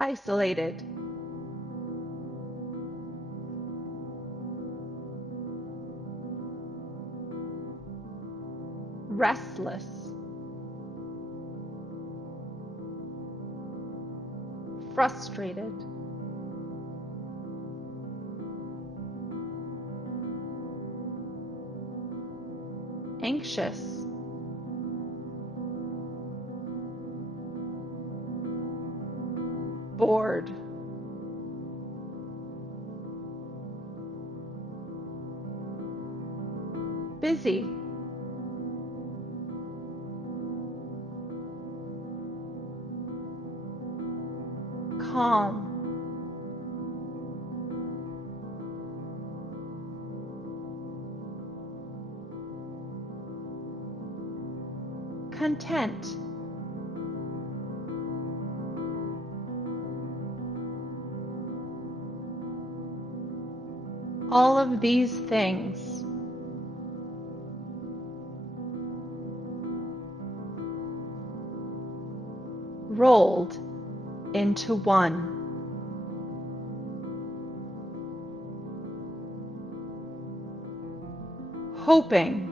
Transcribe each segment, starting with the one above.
isolated, restless, frustrated, anxious, bored, busy, calm, content, all of these things rolled into one. Hoping,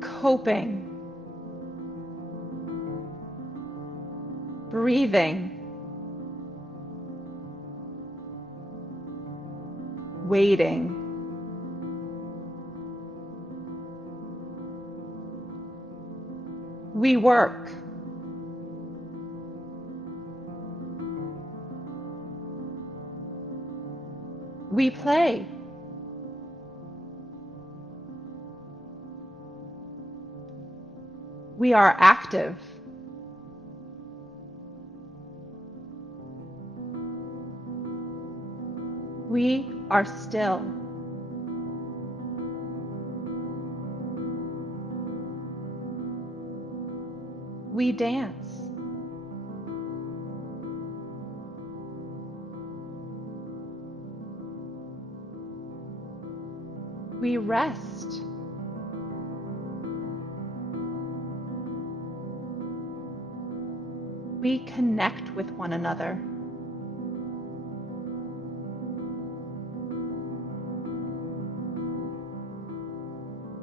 coping, breathing, waiting, we work, we play, we are active, we are still, we dance, we rest, we connect with one another,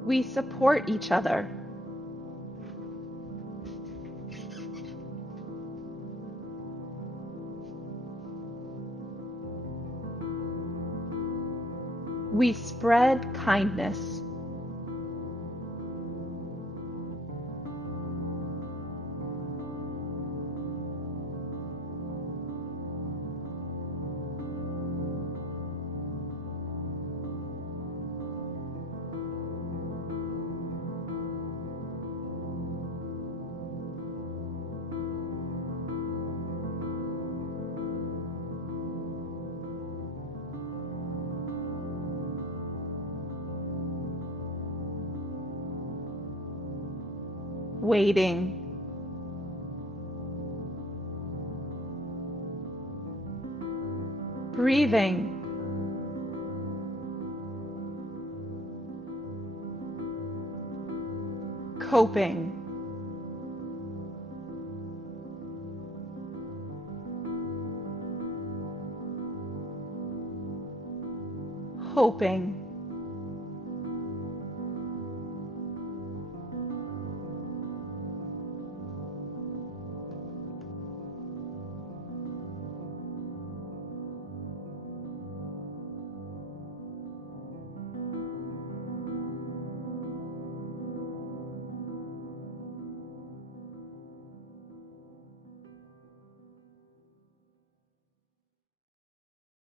we support each other, we spread kindness, waiting, breathing, coping, hoping,